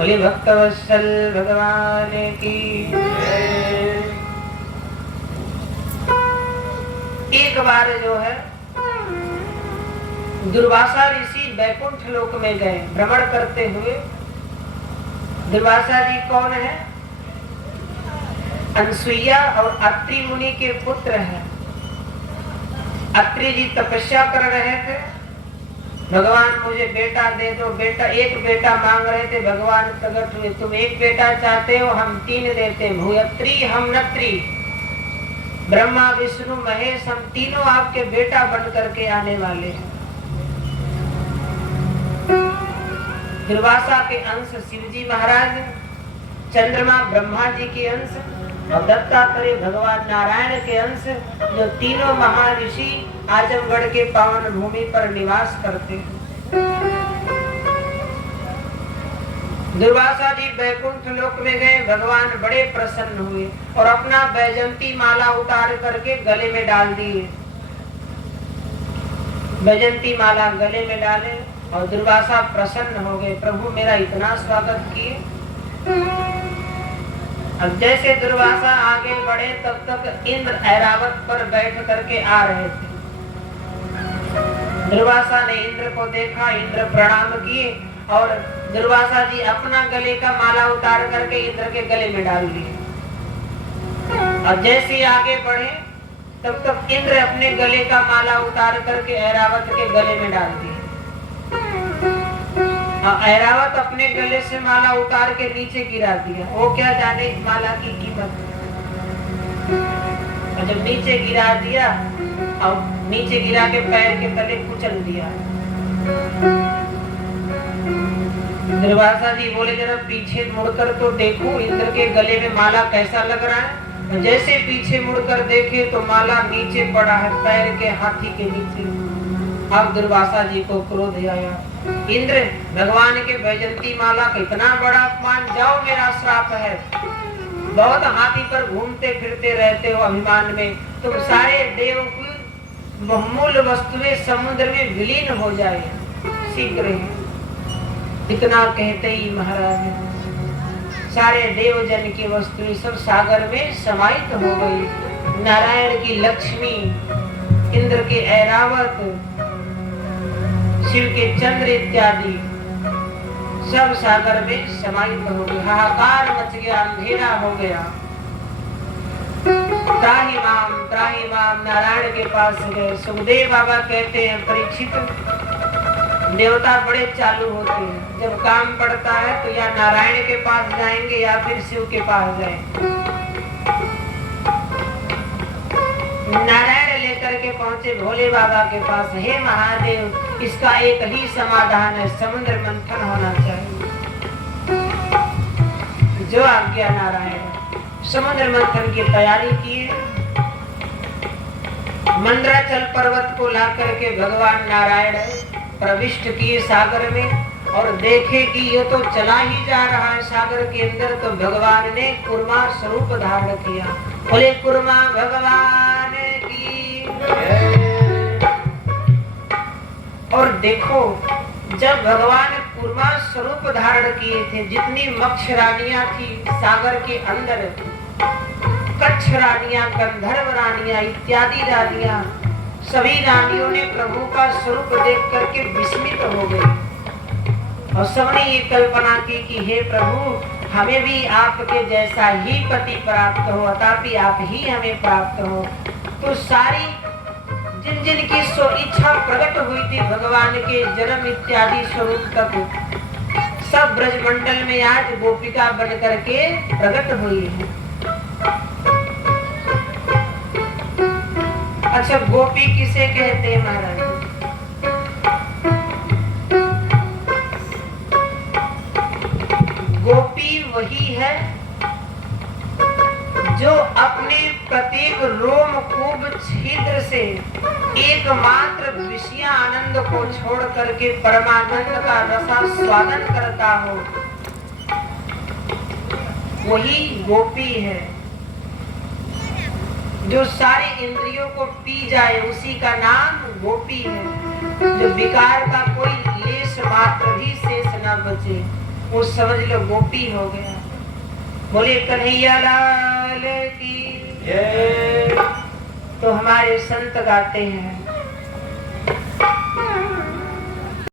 बोले भक्तवत्सल भगवान की। एक बार जो है दुर्वासा ऋषि बैकुंठ लोक में गए भ्रमण करते हुए। दुर्वासा जी कौन है? अनसुईया और अत्रि मुनि के पुत्र हैं। अत्रि जी तपस्या कर रहे थे, भगवान मुझे बेटा दे दो, बेटा एक बेटा मांग रहे थे। भगवान प्रकट हुए, तुम एक बेटा चाहते हो, हम 3 देते हैं। भूयत्री हम नत्री, ब्रह्मा विष्णु महेश, हम तीनों आपके बेटा बन करके आने वाले हैं। दुर्वासा के अंश शिवजी महाराज, चंद्रमा ब्रह्मा जी के अंश और दत्तात्रेय भगवान नारायण के अंश, जो तीनों महर्षि आजमगढ़ के पावन भूमि पर निवास करते हैं। दुर्वासा जी बैकुंठ लोक में गए, भगवान बड़े प्रसन्न हुए और अपना बैजंती माला उतार करके गले में डाल दिए। बैजंती माला गले में डाले और दुर्वासा प्रसन्न हो गए, प्रभु मेरा इतना स्वागत किए। अब जैसे दुर्वासा आगे बढ़े तब तक इंद्र ऐरावत पर बैठ करके आ रहे थे। दुर्वासा ने इंद्र को देखा, इंद्र प्रणाम किए और दुर्वासा जी अपना गले का माला उतार करके इंद्र के गले में डाल दिए। और जैसे आगे बढ़े तब तक इंद्र अपने गले का माला उतार करके ऐरावत के गले में डाल दिए। ऐरावत अपने गले से माला उतार के नीचे गिरा दिया। वो क्या जाने इस माला की कीमत। और जब नीचे गिरा दिया और नीचे गिरा के पैर के तले कुचल दिया। दुर्वासा जी बोले जरा पीछे मुड़कर तो देखो इंद्र के गले में माला कैसा लग रहा है। जैसे पीछे मुड़कर देखे तो माला नीचे पड़ा है, पैर के हाथी के नीचे। अब दुर्वासा जी को क्रोध आया, इंद्र भगवान के बैजंती माला का इतना बड़ा अपमान, जाओ मेरा श्राप है। बहुत हाथी पर घूमते फिरते रहते हो अभिमान में, तुम सारे देव की बहुमूल्य वस्तुएं समुद्र में विलीन हो जाए शीघ्र ही। इतना कहते ही महाराज सारे देव जन की वस्तुएं सब सागर में समाहित हो गई। नारायण की लक्ष्मी, इंद्र के ऐरावत, शिव के चंद्र इत्यादि सब सागर में समाहित हो गए। हाहाकार मच गया, अंधेरा हो गया। त्राहि माम नारायण के पास गए। सुखदेव बाबा कहते हैं परीक्षित, देवता बड़े चालू होते हैं, जब काम पड़ता है तो या नारायण के पास जाएंगे या फिर शिव के पास जाएंगे। नारायण लेकर के पहुंचे भोले बाबा के पास। हे महादेव, इसका एक ही समाधान है, समुद्र मंथन होना चाहिए। जो आज्ञा नारायण। समुद्र मंथन की तैयारी किए। मंदराचल पर्वत को ला करके भगवान नारायण प्रविष्ट किए सागर में और देखे कि ये तो चला ही जा रहा है सागर के अंदर, तो भगवान ने कुर्मा स्वरूप धारण किया। बोले कुर्मा भगवान की। और देखो जब भगवान कुर्मा स्वरूप धारण किए थे, जितनी मक्ष रानियां थी सागर के अंदर, कच्छ रानियां, गंधर्व रानियां इत्यादि रानियां, सभी रानियों ने प्रभु का स्वरूप देख करके विस्मित हो गई और सबने ये कल्पना की कि हे प्रभु, हमें भी आपके जैसा ही पति प्राप्त हो, अथापि आप ही हमें प्राप्त हो। तो सारी जिन जिन की सो इच्छा प्रकट हुई थी भगवान के जन्म इत्यादि स्वरूप तक, सब ब्रजमंडल में आज गोपिका बन करके प्रकट हुई है। अच्छा, गोपी किसे कहते हैं महाराज? गोपी वही है जो अपने प्रत्येक रोम कूप छिद्र से एकमात्र विषय आनंद को छोड़ करके परमानंद का रसा स्वादन करता हो, वही गोपी है। जो सारी इंद्रियों को पी जाए उसी का नाम गोपी है। जो विकार का कोई लेश मात्र भी शेष न बचे, वो समझ लो गोपी हो गया। बोले कन्हैया लाल की जय। तो हमारे संत गाते हैं